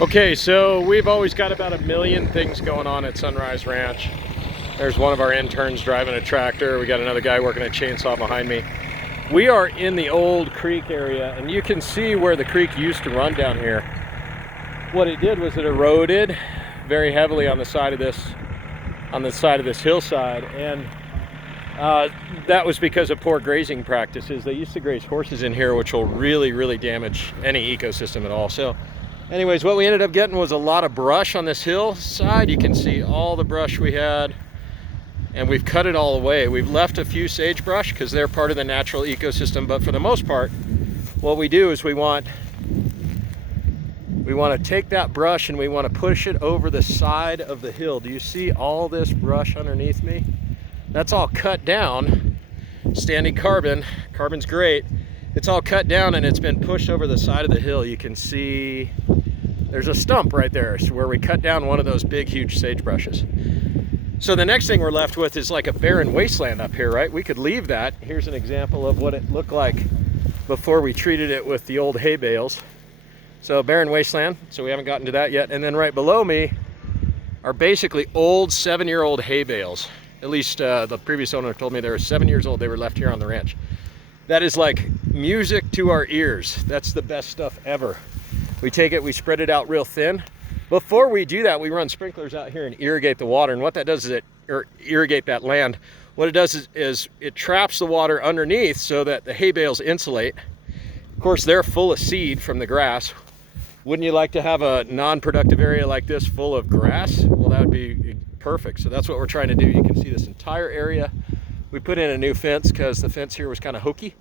Okay, so we've always got about 1,000,000 things going on at Sunrise Ranch. There's one of our interns driving a tractor. We got another guy working a chainsaw behind me. We are in the old creek area, and you can see where the creek used to run down here. What it did was it eroded very heavily on the side of this hillside, and that was because of poor grazing practices. They used to graze horses in here, which will really damage any ecosystem at all. So anyways, what we ended up getting was a lot of brush on this hillside. You can see all the brush we had, and we've cut it all away. We've left a few sagebrush because they're part of the natural ecosystem, but for the most part, what we do is we want to take that brush and we want to push it over the side of the hill. Do you see all this brush underneath me? That's all cut down. Standing carbon's great. It's all cut down and it's been pushed over the side of the hill. You can see there's a stump right there where we cut down one of those big, huge sagebrushes. So the next thing we're left with is like a barren wasteland up here, right? We could leave that. Here's an example of what it looked like before we treated it with the old hay bales. So barren wasteland, so we haven't gotten to that yet. And then right below me are basically old 7-year-old hay bales. At least the previous owner told me they were 7 years old. They were left here on the ranch. That is like music to our ears. That's the best stuff ever. We take it, we spread it out real thin. Before we do that, we run sprinklers out here and irrigate the water. And what that does is irrigate that land. What it does is it traps the water underneath so that the hay bales insulate. Of course, they're full of seed from the grass. Wouldn't you like to have a non-productive area like this full of grass? Well, that would be perfect. So that's what we're trying to do. You can see this entire area. We put in a new fence because the fence here was kind of hokey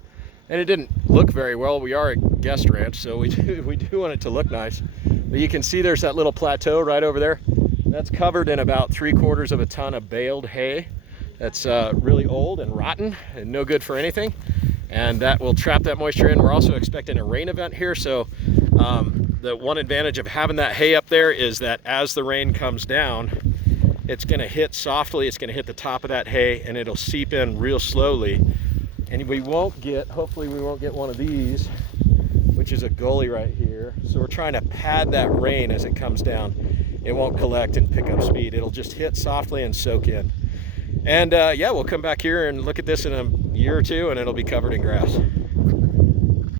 and it didn't look very well. We are a guest ranch, so we do want it to look nice. But you can see there's that little plateau right over there. That's covered in about 3/4 of a ton of baled hay. That's really old and rotten and no good for anything. And that will trap that moisture in. We're also expecting a rain event here. So the one advantage of having that hay up there is that as the rain comes down, it's going to hit softly, it's going to hit the top of that hay, and it'll seep in real slowly. And hopefully we won't get one of these, which is a gully right here. So we're trying to pad that rain as it comes down. It won't collect and pick up speed. It'll just hit softly and soak in. And yeah, we'll come back here and look at this in a year or two, and it'll be covered in grass.